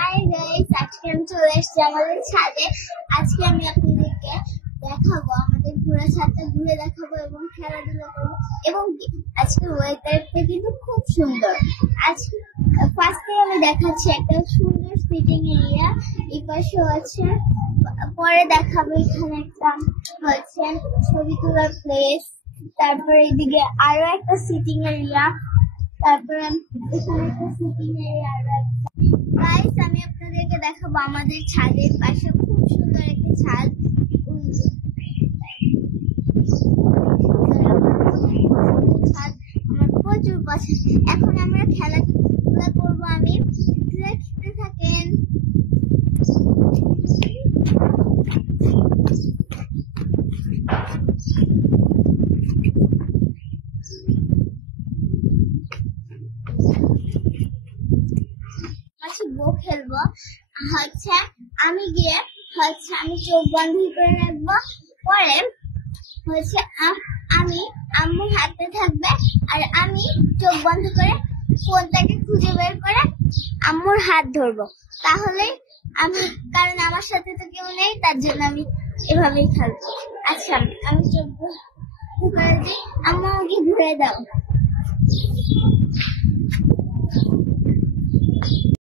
Hi guys, আজকে আমি চলে এসেছি আমাদের ছাদে। আজকে আমি আপনাদেরকে দেখাবো আমাদের পুরো ছাদটা ঘুরে দেখাবো এবং খেলাধুলা করবো। এবং আজকে ওয়েদারটা কিন্তু খুব সুন্দর। আজকে ফার্স্টে আমি দেখাচ্ছি একটা সুন্দর সিটিং এরিয়া, এই পাশেও আছে। পরে দেখাবো এখানে একটা হচ্ছে ছবি তোলার প্লেস, তারপরে এদিকে আরো একটা সিটিং এরিয়া, তারপরে এখানে একটা সিটিং এরিয়া আরো একটা। গাইস, আমি আপনাদেরকে দেখাবো আমাদের ছাদের পাশে খুব সুন্দর একটা ছাদ। ছাদ আমার প্রচুর পছন্দ। এখন আমরা খেলাধুলা করবো, আমি দেখতে থাকেন। খেলবো হচ্ছে আমি গিয়ে হচ্ছে আমি চোখ বন্ধ করে রাখবো। পরে হচ্ছে আমি আম্মু হাতে থাকবে আর আমি চোখ বন্ধ করে ফোনটাকে খুঁজে বের করে আম্মুর হাত ধরবো। তাহলে আমি, কারণ আমার সাথে তো কেউ নেই, তার জন্য আমি এভাবেই খেলবো। আচ্ছা, আমি চোখ বন্ধ করে দিই, আম্মু আমাকে ঘুরে দাও।